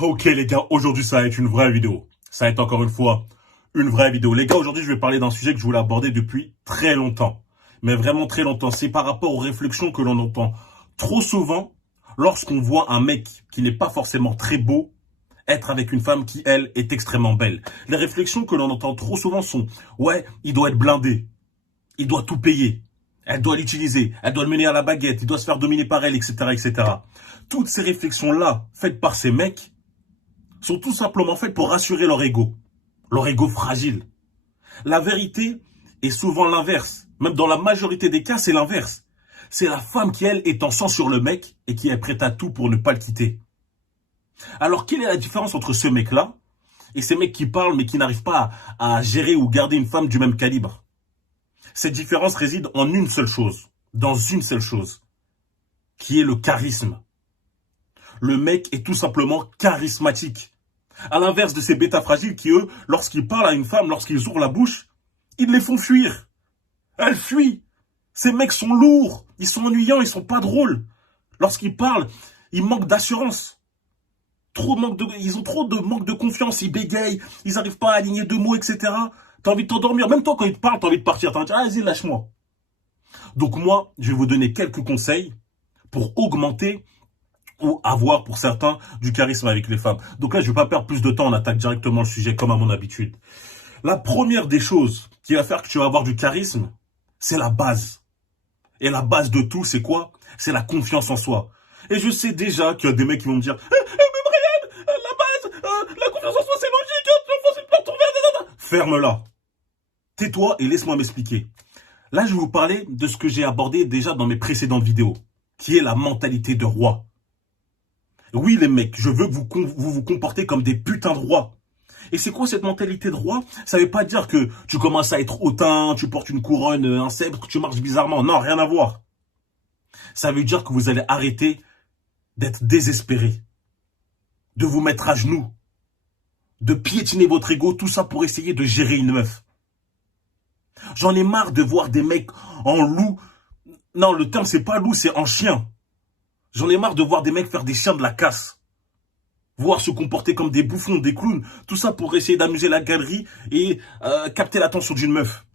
Ok les gars, aujourd'hui ça va être une vraie vidéo. Ça va être encore une fois une vraie vidéo. Les gars, aujourd'hui je vais parler d'un sujet que je voulais aborder depuis très longtemps. Mais vraiment très longtemps. C'est par rapport aux réflexions que l'on entend trop souvent lorsqu'on voit un mec qui n'est pas forcément très beau être avec une femme qui, elle, est extrêmement belle. Les réflexions que l'on entend trop souvent sont: ouais, il doit être blindé, il doit tout payer, elle doit l'utiliser, elle doit le mener à la baguette, il doit se faire dominer par elle, etc., etc. Toutes ces réflexions-là, faites par ces mecs, sont tout simplement faites pour rassurer leur ego fragile. La vérité est souvent l'inverse. Même dans la majorité des cas, c'est l'inverse. C'est la femme qui, elle, est en sang sur le mec et qui est prête à tout pour ne pas le quitter. Alors, quelle est la différence entre ce mec-là et ces mecs qui parlent mais qui n'arrivent pas à gérer ou garder une femme du même calibre? Cette différence réside en une seule chose, dans une seule chose, qui est le charisme. Le mec est tout simplement charismatique. À l'inverse de ces bêtas fragiles qui, eux, lorsqu'ils parlent à une femme, lorsqu'ils ouvrent la bouche, ils les font fuir. Elle fuit. Ces mecs sont lourds, ils sont ennuyants, ils sont pas drôles. Lorsqu'ils parlent, ils manquent d'assurance. Ils ont trop de manque de confiance, ils bégayent, ils n'arrivent pas à aligner deux mots, etc. T'as envie de t'endormir. Même toi, quand ils te parlent, t'as envie de partir. T'as envie de dire, ah, vas-y, lâche-moi. Donc moi, je vais vous donner quelques conseils pour augmenter ou avoir, pour certains, du charisme avec les femmes. Donc là, je ne vais pas perdre plus de temps, on attaque directement le sujet comme à mon habitude. La première des choses qui va faire que tu vas avoir du charisme, c'est la base. Et la base de tout, c'est quoi? C'est la confiance en soi. Et je sais déjà qu'il y a des mecs qui vont me dire, mais Brian, la base, la confiance en soi, c'est logique, c'est une porte ouverte. Ferme-la. Tais-toi et laisse-moi m'expliquer. Là, je vais vous parler de ce que j'ai abordé déjà dans mes précédentes vidéos, qui est la mentalité de roi. Oui, les mecs, je veux que vous comportez comme des putains de rois. Et c'est quoi cette mentalité de roi? Ça veut pas dire que tu commences à être hautain, tu portes une couronne, un sceptre, tu marches bizarrement. Non, rien à voir. Ça veut dire que vous allez arrêter d'être désespéré, de vous mettre à genoux, de piétiner votre ego, tout ça pour essayer de gérer une meuf. J'en ai marre de voir des mecs en loup. Non, le terme c'est pas loup, c'est en chien. J'en ai marre de voir des mecs faire des chiens de la casse. Voir se comporter comme des bouffons, des clowns. Tout ça pour essayer d'amuser la galerie et capter l'attention d'une meuf.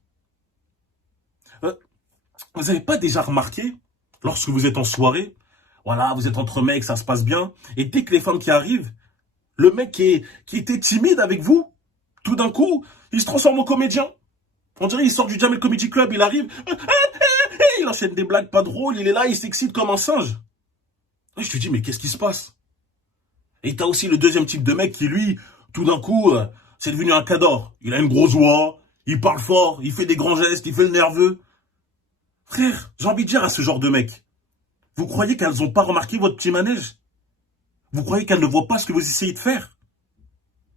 Vous n'avez pas déjà remarqué, lorsque vous êtes en soirée, voilà, vous êtes entre mecs, ça se passe bien, et dès que les femmes qui arrivent, le mec qui était timide avec vous, tout d'un coup, il se transforme en comédien. On dirait il sort du Jamel Comedy Club, il arrive, il enchaîne des blagues pas drôles, il est là, il s'excite comme un singe. Et je te dis, mais qu'est-ce qui se passe? Et t'as aussi le deuxième type de mec qui, lui, tout d'un coup, c'est devenu un cador. Il a une grosse voix, il parle fort, il fait des grands gestes, il fait le nerveux. Frère, j'ai envie de dire à ce genre de mec, vous croyez qu'elles n'ont pas remarqué votre petit manège? Vous croyez qu'elles ne voient pas ce que vous essayez de faire?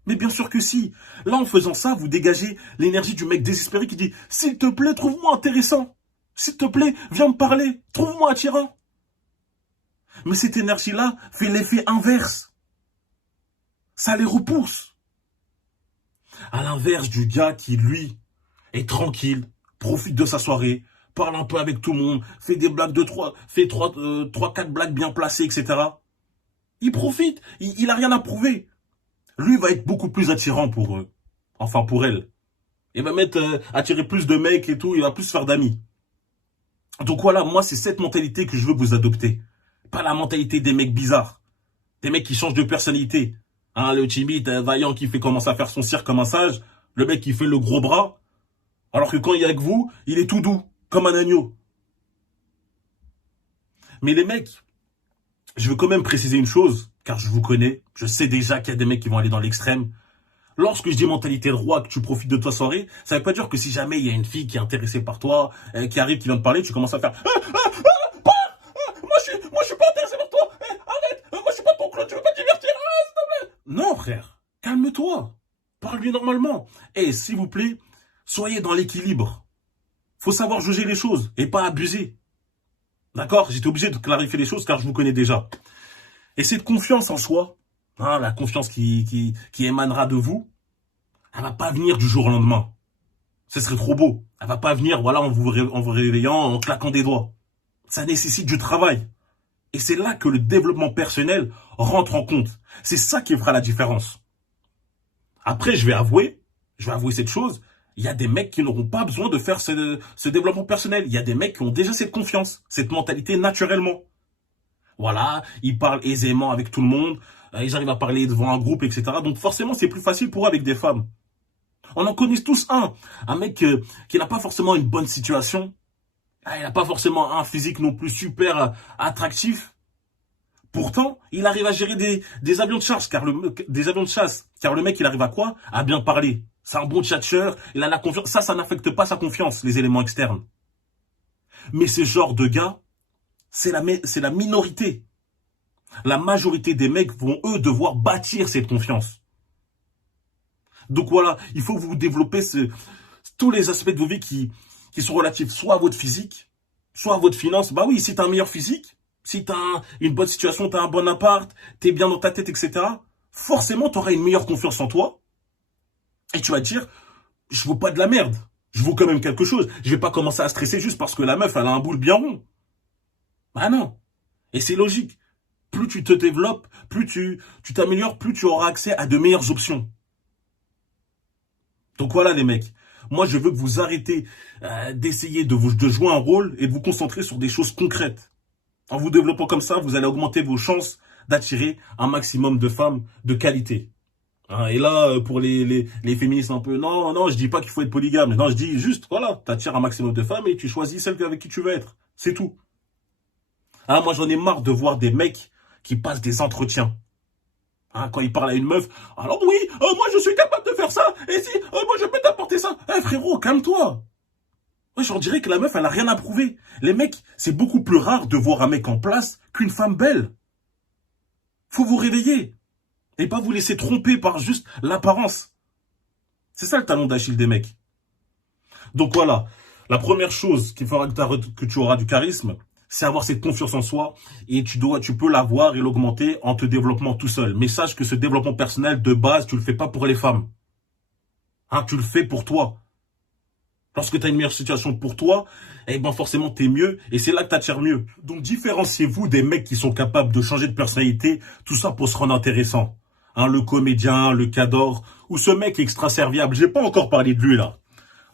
Mais bien sûr que si. Là, en faisant ça, vous dégagez l'énergie du mec désespéré qui dit « S'il te plaît, trouve-moi intéressant. S'il te plaît, viens me parler. Trouve-moi attirant. » Mais cette énergie-là fait l'effet inverse. Ça les repousse. À l'inverse du gars qui, lui, est tranquille, profite de sa soirée, parle un peu avec tout le monde, fait des blagues fait 3-4 blagues bien placées, etc. Il profite, il a rien à prouver. Lui va être beaucoup plus attirant pour eux. Enfin, pour elle. Il va attirer plus de mecs et tout, il va plus faire d'amis. Donc voilà, moi, c'est cette mentalité que je veux que vous adoptez. Pas la mentalité des mecs bizarres. Des mecs qui changent de personnalité. Hein, le timide, vaillant qui commence à faire son cirque comme un sage. Le mec qui fait le gros bras. Alors que quand il est avec vous, il est tout doux, comme un agneau. Mais les mecs, je veux quand même préciser une chose, car je vous connais. Je sais déjà qu'il y a des mecs qui vont aller dans l'extrême. Lorsque je dis mentalité de roi, que tu profites de ta soirée, ça veut pas dire que si jamais il y a une fille qui est intéressée par toi, qui arrive, qui vient te parler, tu commences à faire moi je suis pas intéressé par toi, arrête, moi je suis pas ton clown, tu veux pas te divertir, s'il te plaît. Non frère, calme-toi, parle-lui normalement. Et s'il vous plaît, soyez dans l'équilibre. Faut savoir juger les choses et pas abuser. D'accord? J'étais obligé de clarifier les choses car je vous connais déjà. Et cette confiance en soi, hein, la confiance qui émanera de vous, elle va pas venir du jour au lendemain. Ce serait trop beau. Elle va pas venir, voilà, en vous réveillant, en claquant des doigts. Ça nécessite du travail. Et c'est là que le développement personnel rentre en compte. C'est ça qui fera la différence. Après, je vais avouer cette chose. Il y a des mecs qui n'auront pas besoin de faire ce développement personnel. Il y a des mecs qui ont déjà cette confiance, cette mentalité naturellement. Voilà, ils parlent aisément avec tout le monde, ils arrivent à parler devant un groupe, etc. Donc forcément, c'est plus facile pour eux avec des femmes. On en connaît tous un mec qui n'a pas forcément une bonne situation. Il n'a pas forcément un physique non plus super attractif. Pourtant, il arrive à gérer des avions de chasse, car le mec, il arrive à quoi? À bien parler. C'est un bon tchatcheur, il a la confiance. Ça n'affecte pas sa confiance, les éléments externes. Mais ce genre de gars, c'est la minorité. La majorité des mecs vont, eux, devoir bâtir cette confiance. Donc voilà, il faut que vous développez tous les aspects de vos vies qui sont relatifs soit à votre physique, soit à votre finance. Bah oui, si tu as un meilleur physique, si tu as une bonne situation, tu as un bon appart, tu es bien dans ta tête, etc., forcément, tu auras une meilleure confiance en toi. Et tu vas te dire, je vaux pas de la merde. Je vaux quand même quelque chose. Je vais pas commencer à stresser juste parce que la meuf, elle a un boule bien rond. Bah non. Et c'est logique. Plus tu te développes, plus tu t'améliores, plus tu auras accès à de meilleures options. Donc voilà les mecs. Moi, je veux que vous arrêtez d'essayer de jouer un rôle et de vous concentrer sur des choses concrètes. En vous développant comme ça, vous allez augmenter vos chances d'attirer un maximum de femmes de qualité. Et là, pour les féministes un peu, non, je dis pas qu'il faut être polygame. Non, je dis juste, voilà, t'attires un maximum de femmes et tu choisis celle avec qui tu veux être. C'est tout. Moi, j'en ai marre de voir des mecs qui passent des entretiens. Quand ils parlent à une meuf, alors oui, moi je suis capable de faire ça, et si, moi je peux t'apporter ça. Frérot, calme-toi. Ouais, j'en dirais que la meuf, elle a rien à prouver. Les mecs, c'est beaucoup plus rare de voir un mec en place qu'une femme belle. Faut vous réveiller. Et pas vous laisser tromper par juste l'apparence. C'est ça le talon d'Achille des mecs. Donc voilà, la première chose qui fera que tu auras du charisme, c'est avoir cette confiance en soi. Et tu peux l'avoir et l'augmenter en te développant tout seul. Mais sache que ce développement personnel, de base, tu le fais pas pour les femmes. Tu le fais pour toi. Lorsque tu as une meilleure situation pour toi, forcément, tu es mieux et c'est là que tu attires mieux. Donc, différenciez-vous des mecs qui sont capables de changer de personnalité, tout ça pour se rendre intéressant. Le comédien, le cador, ou ce mec extra serviable. J'ai pas encore parlé de lui, là.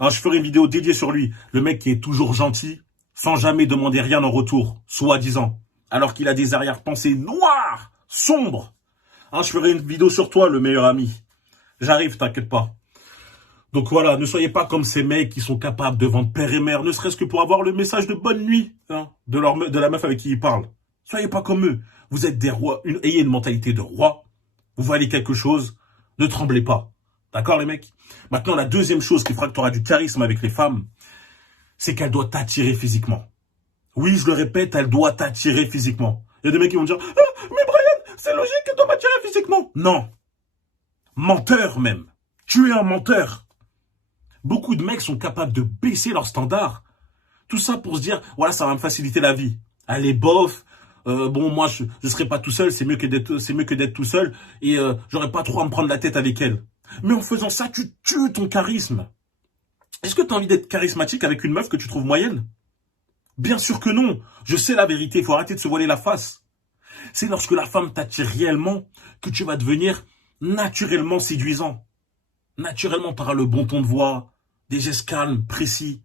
Je ferai une vidéo dédiée sur lui. Le mec qui est toujours gentil, sans jamais demander rien en retour, soi-disant. Alors qu'il a des arrière-pensées noires, sombres. Je ferai une vidéo sur toi, le meilleur ami. J'arrive, t'inquiète pas. Donc voilà, ne soyez pas comme ces mecs qui sont capables de vendre père et mère, ne serait-ce que pour avoir le message de bonne nuit de la meuf avec qui ils parlent. Soyez pas comme eux. Vous êtes des rois, ayez une mentalité de roi. Vous valez quelque chose, ne tremblez pas. D'accord les mecs? Maintenant, la deuxième chose qui fera que tu auras du charisme avec les femmes, c'est qu'elle doit t'attirer physiquement. Oui, je le répète, elle doit t'attirer physiquement. Il y a des mecs qui vont dire, mais Brian, c'est logique qu'elle doit m'attirer physiquement. Non. Menteur même. Tu es un menteur. Beaucoup de mecs sont capables de baisser leurs standards. Tout ça pour se dire, voilà, ça va me faciliter la vie. Allez, bof. Moi, je serai pas tout seul. C'est mieux que d'être tout seul. Et j'aurais pas trop à me prendre la tête avec elle. Mais en faisant ça, tu tues ton charisme. Est-ce que tu as envie d'être charismatique avec une meuf que tu trouves moyenne? Bien sûr que non. Je sais la vérité. Il faut arrêter de se voiler la face. C'est lorsque la femme t'attire réellement que tu vas devenir naturellement séduisant. Naturellement, tu auras le bon ton de voix, des gestes calmes, précis.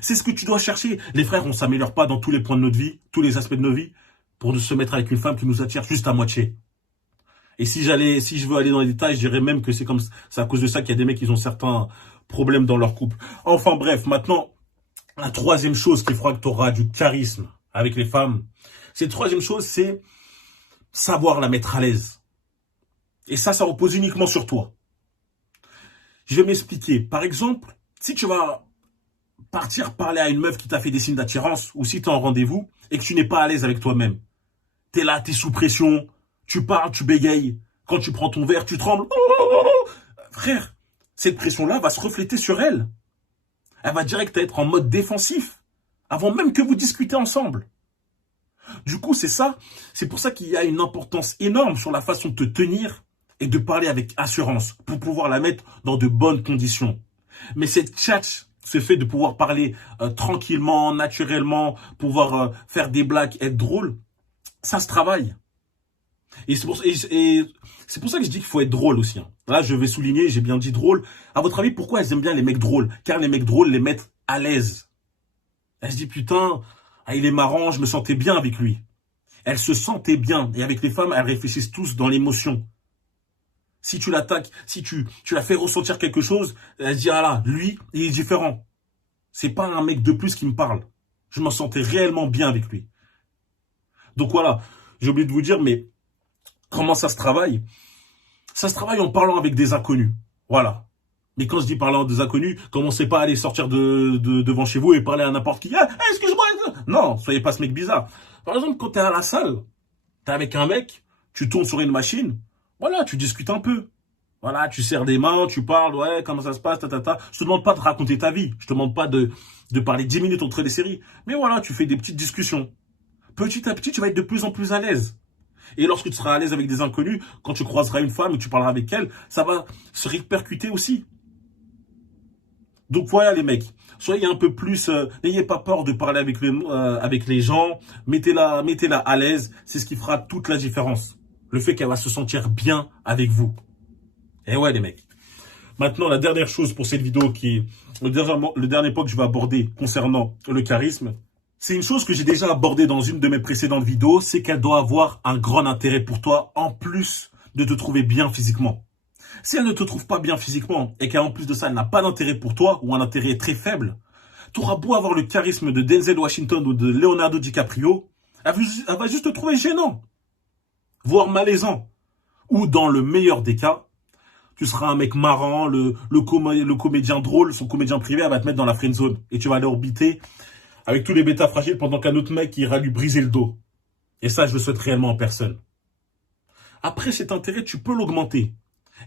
C'est ce que tu dois chercher. Les frères, on ne s'améliore pas dans tous les points de notre vie, tous les aspects de nos vies, pour se mettre avec une femme qui nous attire juste à moitié. Et si je veux aller dans les détails, je dirais même que c'est à cause de ça qu'il y a des mecs qui ont certains problèmes dans leur couple. Enfin bref, maintenant, la troisième chose qui fera que tu auras du charisme avec les femmes, cette troisième chose, c'est savoir la mettre à l'aise. Et ça repose uniquement sur toi. Je vais m'expliquer. Par exemple, si tu vas partir parler à une meuf qui t'a fait des signes d'attirance, ou si tu es en rendez-vous et que tu n'es pas à l'aise avec toi-même, tu es là, tu es sous pression, tu parles, tu bégayes, quand tu prends ton verre, tu trembles. Frère, cette pression-là va se refléter sur elle. Elle va direct être en mode défensif, avant même que vous discutez ensemble. Du coup, c'est pour ça qu'il y a une importance énorme sur la façon de te tenir et de parler avec assurance pour pouvoir la mettre dans de bonnes conditions. Mais cette tchatch, ce fait de pouvoir parler tranquillement, naturellement, pouvoir faire des blagues, être drôle, Ça se travaille. Et c'est pour, c'est pour ça que je dis qu'il faut être drôle aussi. Hein. Là, je vais souligner, j'ai bien dit drôle. À votre avis, pourquoi elles aiment bien les mecs drôles? Car les mecs drôles les mettent à l'aise. Elle se dit, putain, ah, il est marrant, je me sentais bien avec lui. Elle se sentait bien. Et avec les femmes, elles réfléchissent tous dans l'émotion. Si tu l'attaques, si tu la fais ressentir quelque chose, elle se dit, ah là, lui, il est différent. C'est pas un mec de plus qui me parle. Je m'en sentais réellement bien avec lui. Donc voilà, j'ai oublié de vous dire, mais comment ça se travaille? Ça se travaille en parlant avec des inconnus. Voilà. Mais quand je dis parler avec des inconnus, commencez pas à aller sortir devant chez vous et parler à n'importe qui. Ah, excuse-moi. Non, soyez pas ce mec bizarre. Par exemple, quand t'es à la salle, t'es avec un mec, tu tournes sur une machine, voilà, tu discutes un peu. Voilà, tu serres des mains, tu parles, ouais, comment ça se passe, ta. Je te demande pas de raconter ta vie. Je te demande pas de parler 10 minutes entre les séries. Mais voilà, tu fais des petites discussions. Petit à petit, tu vas être de plus en plus à l'aise. Et lorsque tu seras à l'aise avec des inconnus, quand tu croiseras une femme ou tu parleras avec elle, ça va se répercuter aussi. Donc voilà les mecs, soyez un peu plus, n'ayez pas peur de parler avec les gens, mettez-la à l'aise, c'est ce qui fera toute la différence. Le fait qu'elle va se sentir bien avec vous. Et ouais les mecs. Maintenant, la dernière chose pour cette vidéo qui est le dernier point que je vais aborder concernant le charisme, c'est une chose que j'ai déjà abordée dans une de mes précédentes vidéos, c'est qu'elle doit avoir un grand intérêt pour toi en plus de te trouver bien physiquement. Si elle ne te trouve pas bien physiquement et qu'en plus de ça, elle n'a pas d'intérêt pour toi ou un intérêt très faible, tu auras beau avoir le charisme de Denzel Washington ou de Leonardo DiCaprio, elle va juste te trouver gênant, voire malaisant. Ou dans le meilleur des cas, tu seras un mec marrant, le comédien drôle, son comédien privé, elle va te mettre dans la friend zone et tu vas aller orbiter avec tous les bêtas fragiles pendant qu'un autre mec ira lui briser le dos. Et ça, je le souhaite réellement en personne. Après cet intérêt, tu peux l'augmenter.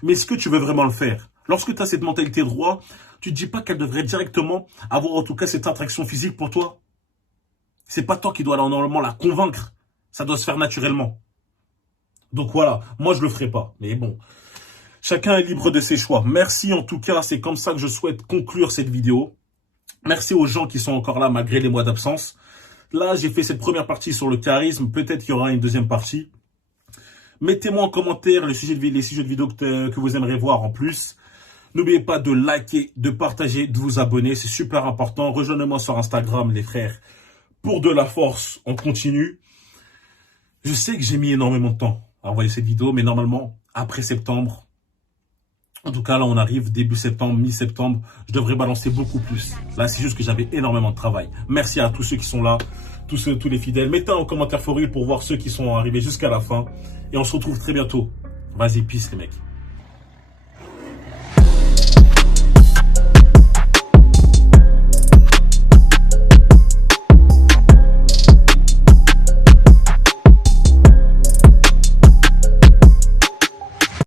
Mais est-ce que tu veux vraiment le faire? Lorsque tu as cette mentalité de roi, tu ne te dis pas qu'elle devrait directement avoir en tout cas cette attraction physique pour toi. C'est pas toi qui dois normalement la convaincre. Ça doit se faire naturellement. Donc voilà, moi je le ferai pas. Mais bon, chacun est libre de ses choix. Merci en tout cas, c'est comme ça que je souhaite conclure cette vidéo. Merci aux gens qui sont encore là malgré les mois d'absence. Là, j'ai fait cette première partie sur le charisme. Peut-être qu'il y aura une deuxième partie. Mettez-moi en commentaire les sujets de vidéo que vous aimeriez voir en plus. N'oubliez pas de liker, de partager, de vous abonner. C'est super important. Rejoignez-moi sur Instagram, les frères. Pour de la force, on continue. Je sais que j'ai mis énormément de temps à envoyer cette vidéo, mais normalement, après septembre, en tout cas, là, on arrive début septembre, mi-septembre, je devrais balancer beaucoup plus. Là, c'est juste que j'avais énormément de travail. Merci à tous ceux qui sont là, tous les fidèles. Mettez en commentaire for real pour voir ceux qui sont arrivés jusqu'à la fin. Et on se retrouve très bientôt. Vas-y, peace les mecs.